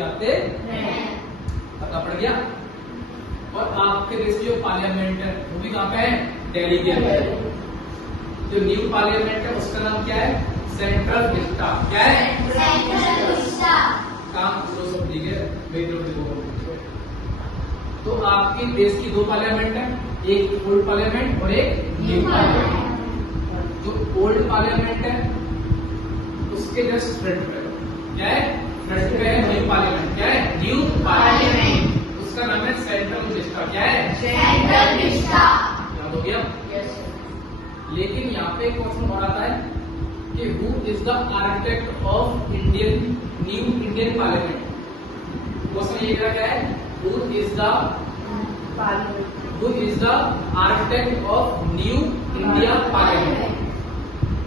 जाते हैं। पता पड़ गया। और आपके देश की जो पार्लियामेंट है वो भी कहाँ पे है? दिल्ली के अंदर। जो न्यू पार्लियामेंट है उसका नाम क्या है? Central Vista. क्या है? Central Vista. काम तो सब ठीक है। तो आपके देश की दो पार्लियामेंट है, एक ओल्ड पार्लियामेंट और एक न्यू पार्लियामेंट। जो ओल्ड पार्लियामेंट है उसके जस्ट फ्रंट पे क्या है? फ्रंट पे है न्यू पार्लियामेंट। क्या है? New parliament. उसका नाम है सेंट्रल विस्टा। क्या है? Central Vista. याद हो गया? लेकिन यहाँ पे एक क्वेश्चन और आता है कि who is the architect of Indian new Indian parliament. Question ये क्या है? Who is the architect of new India parliament.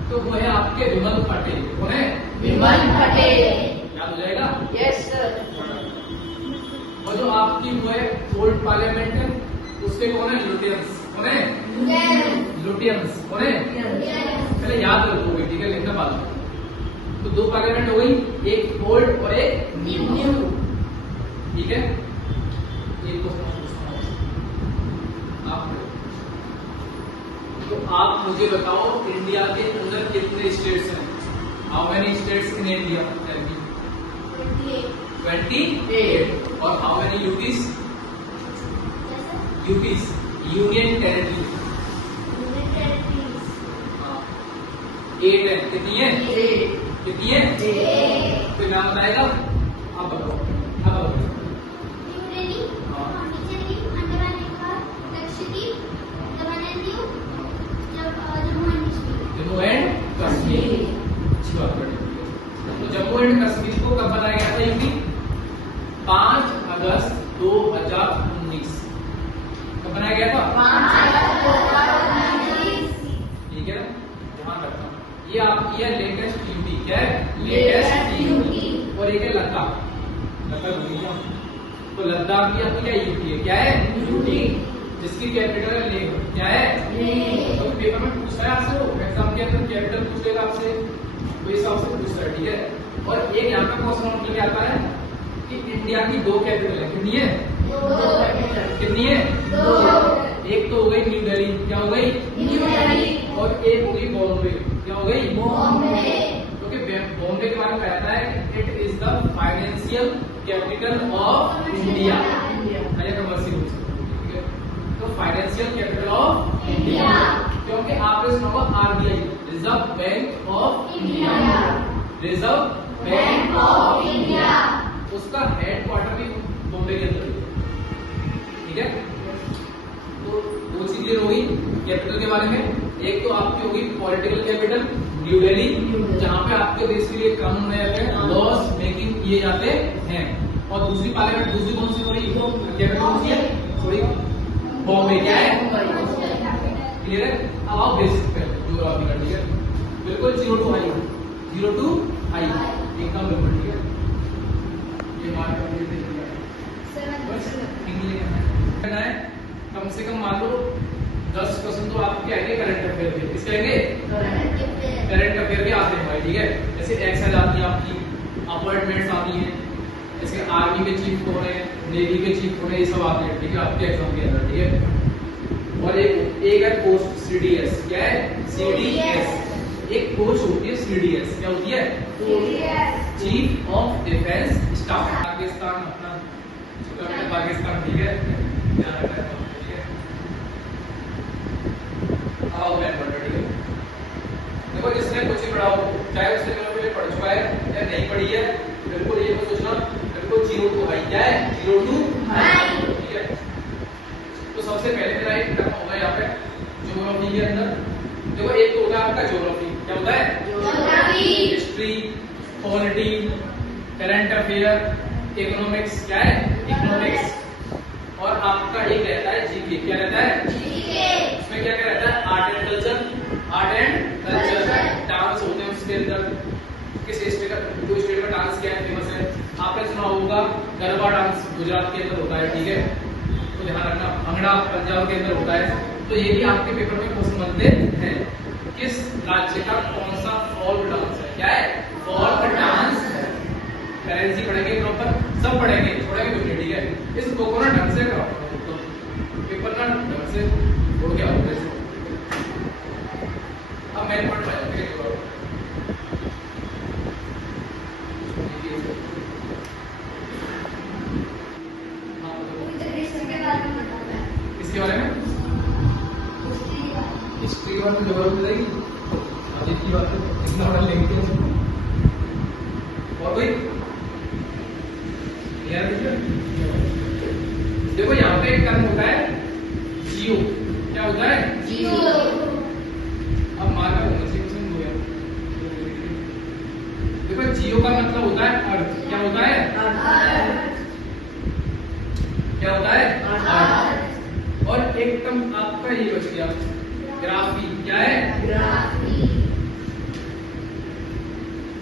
तो वो है आपके विमल पटेल। कौन है? विमल पटेल। याद हो जाएगा? Yes sir. और जो आपकी वो है ओल्ड पार्लियामेंट है उसके कौन है? लुटियंस। कौन है? लुटियंस। कौन है? पहले याद रखोगे, ठीक है? लिखना बाद में। तो दो पार्लियामेंट हो गई, एक ओल्ड और एक न्यू। ठीक है? एक क्वेश्चन तो आप मुझे बताओ इंडिया के अंदर कितने स्टेट्स हैं? How many states in India? 28। और how many UTs? UTs union territory. 8 है। कितनी है? कितनी है? कोई नाम बताएगा? आप बताओ। आप बताओ। जम्मू एंड कश्मीर। अच्छी बात है। तो जम्मू एंड कश्मीर को कब बनाया गया था? यूपी 5 अगस्त 2019। कब बनाया गया था? 5 अगस्त 2019। ठीक है ना? ध्यान रखना। ये आपकी है लेटेस्ट यूपी। क्या है? Latest UP. और एक है लद्दाख। तो लद्दाख की आपकी क्या यूपी है? क्या है? यूपी। जिसकी कैपिटल है लेह। क्या है? तो पेपर में पूछा है आपसे, एग्जाम के अंदर कैपिटल पूछेगा आपसे, तो इस हिसाब से पूछता है। ठीक है? और एक यहाँ पे क्वेश्चन और क्या आता है कि इंडिया की 2 कैपिटल है। कितनी है? 2। कितनी है? 2। एक तो हो गई न्यू दिल्ली। क्या हो गई? न्यू दिल्ली। और एक हो गई बॉम्बे। क्या हो गई? बॉम्बे। क्योंकि बॉम्बे के बारे में कहता है it is the financial capital of India. तो फाइनेंशियल कैपिटल ऑफ इंडिया। क्योंकि आपने सुना होगा RBI, reserve bank of India. Reserve bank of India. उसका हेडक्वार्टर भी बॉम्बे के अंदर। ठीक है? तो दो चीज क्लियर होगी कैपिटल के बारे में। एक तो आपकी होगी पॉलिटिकल कैपिटल न्यू दिल्ली, जहां पे आपके देश के लिए कानून बनाए जाते हैं, लॉज मेकिंग किए जाते हैं। और दूसरी पार्लियामेंट, दूसरी कौन सी? थोड़ी कैपिटल कौन सी है? थोड़ी बॉम्बे। क्या है? क्लियर है? अब आओ बेसिक पे ज्योग्राफी का। ठीक है? बिल्कुल 0 to हाई। 0 to हाई एकदम बिल्कुल। ठीक है? ये बात करना है। कम से कम मान लो 10% तो आपके आएंगे करंट अफेयर के। किसके आएंगे? करंट अफेयर के आते हैं भाई। ठीक है? जैसे एक्साइज आती है आपकी, अपॉइंटमेंट्स आती हैं, जैसे आर्मी के चीफ हो रहे हैं, नेवी के चीफ हो रहे हैं, ये सब आते हैं। ठीक है? आपके एग्जाम के अंदर। ठीक है? और एक है पोस्ट सीडीएस। क्या है? सीडीएस। एक पोस्ट होती है सीडीएस। क्या होती है? Chief of defence staff. Pakistan अपना पाकिस्तान। ठीक है? ध्यान रखना। ठीक है? आओ मैं पढ़। ठीक है? देखो जिसने कुछ ही पढ़ा हो, चाहे उसने पढ़ चुका है या नहीं पढ़ी है, बिल्कुल ये मत सोचना बिल्कुल 0 to हाई। क्या है? 0 to हाई। ठीक है? तो सबसे पहले मेरा एक टर्म होगा यहाँ पे ज्योग्राफी के अंदर। देखो एक तो होगा आपका ज्योग्राफी। क्या होता है? Geography. History, polity, current affair, economics. क्या है? इकोनॉमिक्स। और आपका एक रहता है जीके। क्या रहता है? जीके। इसमें क्या क्या रहता है? Art and culture. Art and culture. Dance होते हैं उसके अंदर। किस स्टेट का, जो स्टेट का डांस क्या है फेमस है? आपने सुना होगा गरबा डांस गुजरात के अंदर होता है। ठीक है? तो ध्यान रखना। भंगड़ा पंजाब के अंदर होता है। तो ये भी आपके पेपर में क्वेश्चन बनते हैं। किस राज्य का कौन सा फोक डांस है? क्या है? Folk dance. करेंसी पढ़ेंगे प्रॉपर, सब इस दो को ना ढंग से कराओ, तो पेपर ना ढंग से उड़ के आओ जैसे। अब मेन पॉइंट पे आते हैं। इसके बारे में हिस्ट्री के बारे में जरूरत रहेगी, अजीब की बात है, इतना बड़ा लिंक है। और कोई यार देखो यहाँ पे एक टर्म होता है जियो। क्या होता है? जियो। अब मार्कर होना चाहिए उसमें दो यार। देखो जियो का मतलब होता है अर्थ। क्या होता है? अर्थ। क्या होता है? अर्थ। और एक टर्म आपका ये बच गया ग्राफी। क्या है? ग्राफी।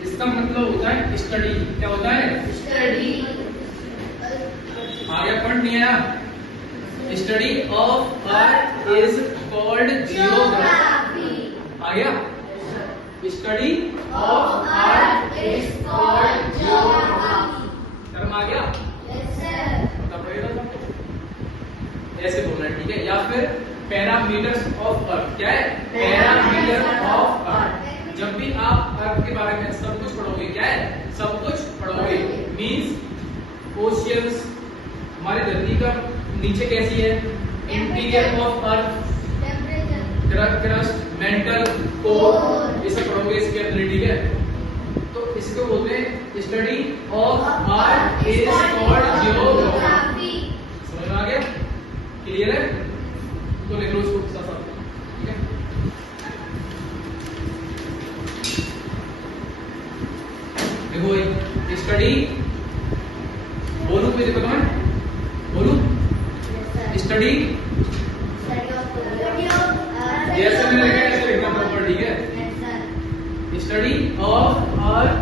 इसका मतलब होता है स्टडी। क्या होता है? स्टडी। आगे पॉइंट नहीं आया। Study of earth is called geography. आ गया? Study of earth is called geography. Term आ गया? Yes sir. पता पड़ेगा सबको, ऐसे बोलना है, ठीक है? या फिर पैरामीटर्स ऑफ अर्थ। क्या है? Parameter of earth. जब भी आप अर्थ के बारे में सब कुछ पढ़ोगे, क्या है? सब कुछ पढ़ोगे, मींस ओशियंस, हमारी धरती का नीचे कैसी है, interior of earth, crust, mantle core, ये सब पढ़ोगे इसके अंदर, ठीक है? तो इसको बोलते हैं study of earth is called geography. समझ में आ गया? क्लियर है? तो लिख लो इसको साथ साथ, ठीक है? देखो स्टडी, बोलूं कोई दिक्कत है? बोलूं स्टडी, जैसे मैंने लिखा है ऐसे लिखना प्रॉपर, ठीक है? Study of earth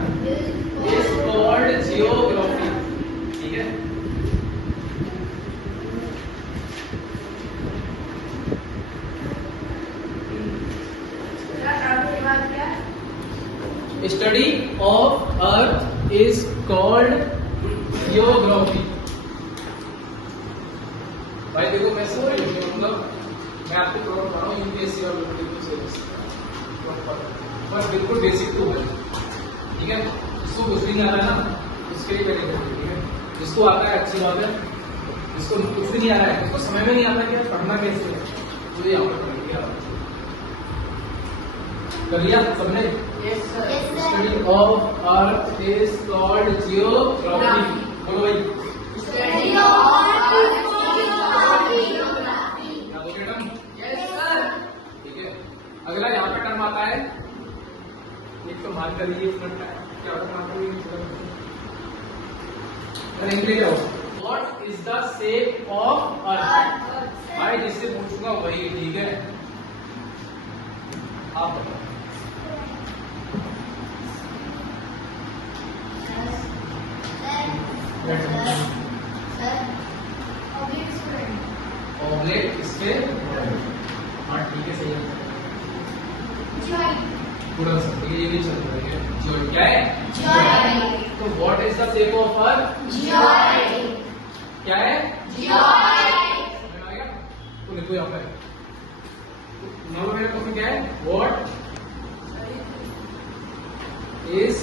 is called geography, ठीक है? Study of earth is called geography. भाई देखो मैं समझ मतलब मैं आपको प्रॉब्लम बता रहा हूँ यूपीएससी और बस बिल्कुल बेसिक तो है, ठीक है? जिसको कुछ भी नहीं आ रहा है ना उसके लिए पहले करिए, ठीक है? जिसको आता है अच्छी बात है, जिसको कुछ भी नहीं आ रहा है, उसको समझ में नहीं आता कि पढ़ना कैसे है, तो ये यहाँ पर पढ़िए। कर लिया सबने? Yes sir. Study of earth is called geography. बोलो भाई study of earth is called geography. क्या बोले टर्म? Yes sir. ठीक है, अगला यहाँ पे टर्म आता है, एक तो मार्क कर लीजिए इसमें क्या होता है, what is the shape of earth? भाई जिससे पूछूंगा वही, ठीक है? आप बताओ। ऑब्लेट इसके, हाँ ठीक है, सही है, पूरा सकते ये भी चल रहा है। जियोइड क्या है? जियोइड। तो what is the shape of earth? Geoid. क्या है? जियोइड। समझ आ गया? तो लिखो यहाँ पे, नंबर मेरा क्वेश्चन क्या है? व्हाट इज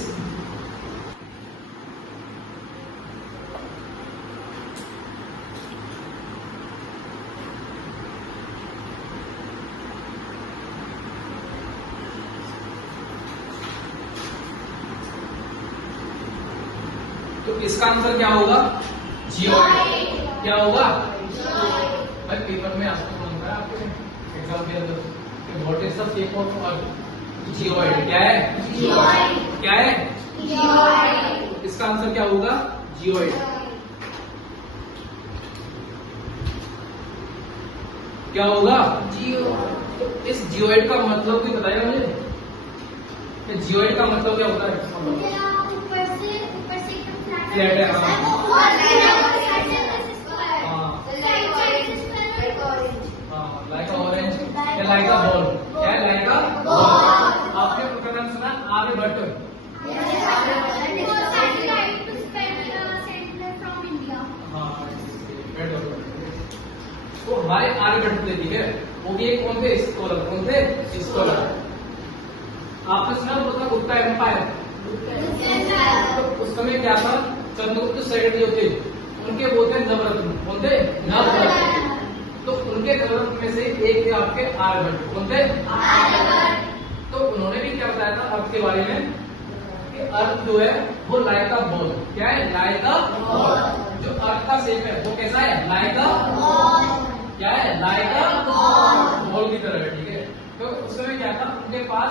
तो इसका आंसर क्या होगा? जियोइड। क्या होगा? भाई पेपर में आपको कौन है आपके एग्जाम के अंदर what is the shape of earth? Geoid. क्या है? जियोइड। क्या है? जियोइड। इसका आंसर क्या होगा? जियोइड। क्या होगा? जियोइड। तो इस जियोइड का मतलब कोई बताएगा मुझे? जियोइड का मतलब क्या होता है? फ्लैट है, हाँ, लाइक ऑरेंज या लाइक बॉल। क्या है? Like ball. आपने प्रकरण सुना आर्य भट्ट? हाँ हमारे आर्यभट्ट थे, ठीक है, वो भी एक कौन थे, स्कॉलर, कौन थे, स्कॉलर। आपने सुना होता गुप्ता एम्पायर, तो उस समय क्या था, चंद्रगुप्त सेकेंड जो थे उनके वो थे नवरत्न, कौन थे, नवरत्न। तो उनके नवरत्न में से एक थे आपके आर्यभट्ट, कौन थे, आर्यभट्ट। तो उन्होंने भी क्या बताया था अर्थ के बारे में, कि अर्थ जो है वो लाइक अ बॉल, क्या है, लाइक अ बॉल। जो अर्थ का शेप है वो कैसा है, लाइक अ बॉल, क्या है, लाइक अ बॉल की तरह है, ठीक है। तो उस समय क्या था, उनके पास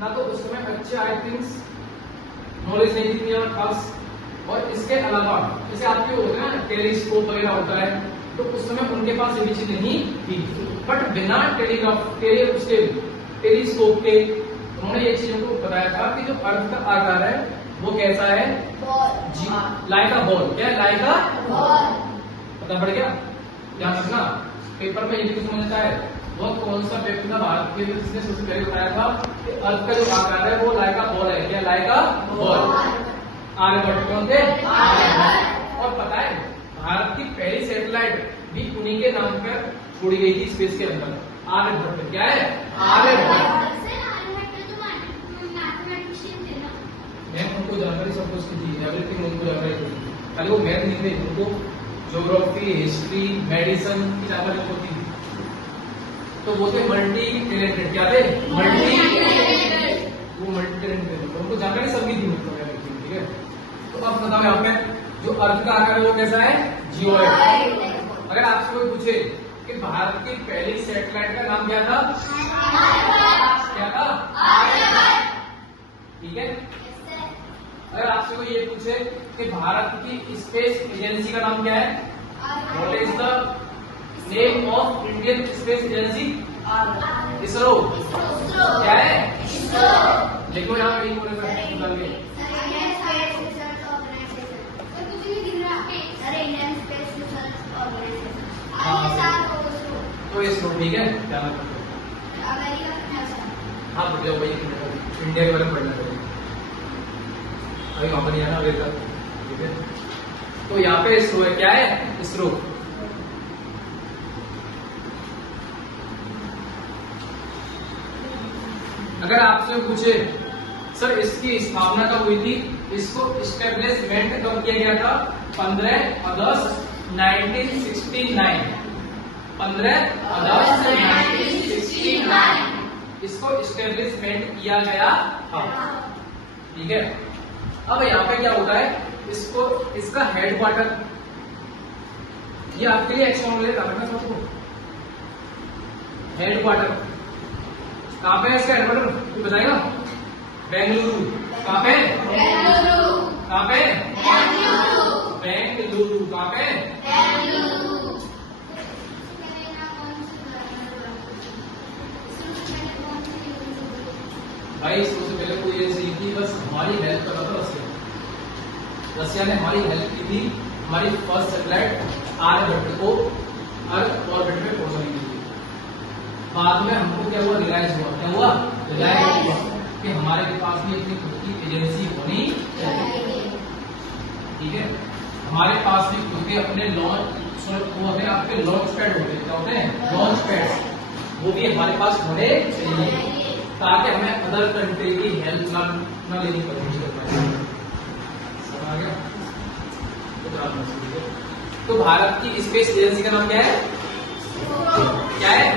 ना तो उस समय अच्छे आई थिंक्स नॉलेज नहीं थी या खास, और इसके अलावा जैसे आपके होते हैं ना टेलीस्कोप वगैरह होता है, तो उस समय उनके पास ये चीज नहीं थी। बट बिना टेलीस्कोप के उन्होंने ये चीज को बताया था कि जो अर्थ का आकार है वो कैसा है, लाइक अ बॉल, क्या है, लाइक अ बॉल। पता पड़ गया, ध्यान रखना पेपर में ये समझता है वो कौन सा पेपर था भारत के, जिसने सबसे पहले बताया था कि अर्थ का जो आकार है वो लाइक अ बॉल है, क्या लाइक अ बॉल। आर्यभट्ट कौन थे, और पता है भारत की पहली सैटेलाइट भी उन्हीं के नाम पर छोड़ी गई थी स्पेस के अंदर, आर्यभट्ट, क्या है, आर्यभट्ट। मैं उनको जानकारी सब कुछ दी, एवरीथिंग उनको जानकारी दी, खाली वो मैथ नहीं थे, उनको ज्योग्राफी, हिस्ट्री, मेडिसिन की जानकारी होती थी। तो वो थे मल्टी टैलेंटेड, क्या थे, मल्टी टैलेंटेड, वो मल्टी टैलेंटेड, उनको जानकारी सबकी थी, मतलब एवरीथिंग, ठीक है। तो अब बताओ यहाँ पे जो अर्थ का आकार है वो कैसा है, जियोइड। अगर आपसे कोई पूछे कि भारत की पहली सैटेलाइट का नाम क्या था, क्या था, ठीक है। अगर आपसे कोई ये पूछे कि भारत की स्पेस एजेंसी का नाम क्या है, what is the name of Indian space agency, ISRO, क्या है, देखो यहाँ पे तो इसरो, ठीक है, ध्यान रखो। हाँ बढ़िया, वही इंडिया के बारे में पढ़ना पड़ेगा, अभी वहां पर नहीं आना अमेरिका, ठीक है। तो यहाँ पे इसरो है, क्या है, इसरो। अगर आपसे पूछे सर इसकी स्थापना कब हुई थी, इसको इस्टेब्लिशमेंट कब किया गया था, 15 अगस्त 1969, 15 अगस्त 1969 इसको इस्टेब्लिशमेंट किया गया था, ठीक है। अब यहाँ पे क्या होता है, इसको इसका हेडक्वार्टर, ये आपके लिए एक्स्ट्रा नॉलेज रखना सबको, हेडक्वार्टर कहाँ पे है, इसका हेडक्वार्टर तू बताएगा, बेंगलुरु, कहाँ पे, बेंगलुरु, कहाँ पे, बेंगलुरु, कहाँ पे, बेंगलुरु। भाई सबसे पहले कोई ऐसी थी, बस हमारी हेल्प कर रहा था रसिया ने हमारी हेल्प की थी, हमारी फर्स्ट सैटेलाइट आर्यभट्ट को अर्थ ऑर्बिट में पहुंचाने के लिए। बाद में हमको क्या हुआ, रिलायंस हुआ, क्या हुआ, रिलायंस हुआ कि हमारे पास भी अपनी खुद की एजेंसी होनी चाहिए, ठीक है। हमारे पास भी खुद के अपने लॉन्च होते हैं, आपके लॉन्च पैड होते हैं, क्या होते हैं, लॉन्च पैड, वो भी हमारे पास होने चाहिए ताकि हमें अदर कंट्री की हेल्प ना लेनी पड़े। आ गया? तो भारत की स्पेस एजेंसी का नाम क्या है, क्या है,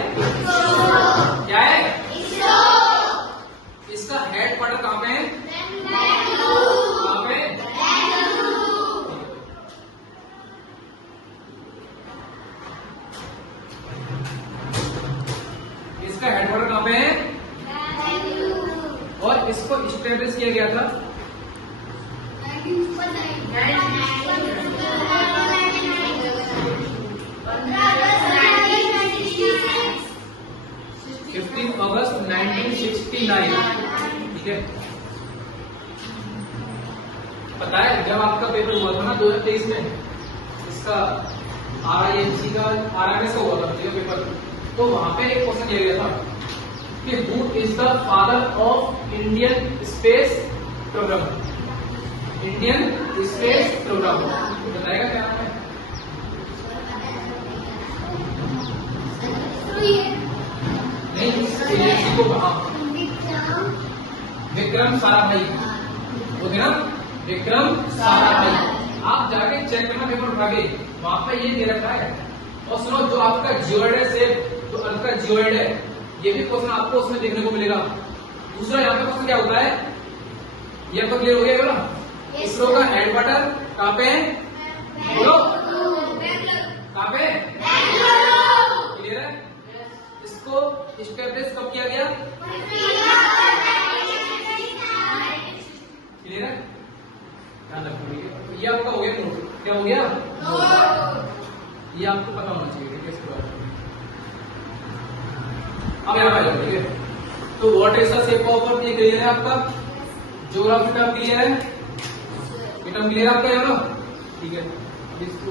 क्या है, इसका हेडक्वार्टर कहाँ पे है, कहाँ पे, इसका हेडक्वार्टर कहाँ पे है, और इसको इस्टेब्लिश किया गया था 15 अगस्त 1969, ठीक है। पता है जब आपका पेपर हुआ था ना 2023 में, इसका RIMC का RMS का हुआ था पेपर, तो वहां पे एक क्वेश्चन दिया गया था कि who is the father of Indian space programme, Indian space programme बताएगा क्या नाम है, विक्रम साराभाई, ओके ना, विक्रम साराभाई। आप जाके चेक करना पेपर उठा के, वहां पे ये दे रखा है। और सुनो, जो आपका जियोइड है शेप, जो आपका जियोइड है, ये भी क्वेश्चन आपको उसमें देखने को मिलेगा। दूसरा यहाँ पे क्वेश्चन क्या होता है, ये आपको क्लियर हो गया बोला। इसरो का हेडक्वार्टर कहाँ पे है, बोलो कहाँ पे, क्लियर है। इसको स्टेब्लिश कब किया गया, क्लियर है, ध्यान रखना। ये आपका हो गया नोट, क्या हो गया, ये आपको पता होना चाहिए, ठीक है। इसके बाद अब यहाँ पे ठीक है, तो what is the shape of earth, ये क्लियर है आपका, ज्योग्राफी का क्लियर है, टर्म क्लियर है आपका, है ना, ठीक है। अब इसको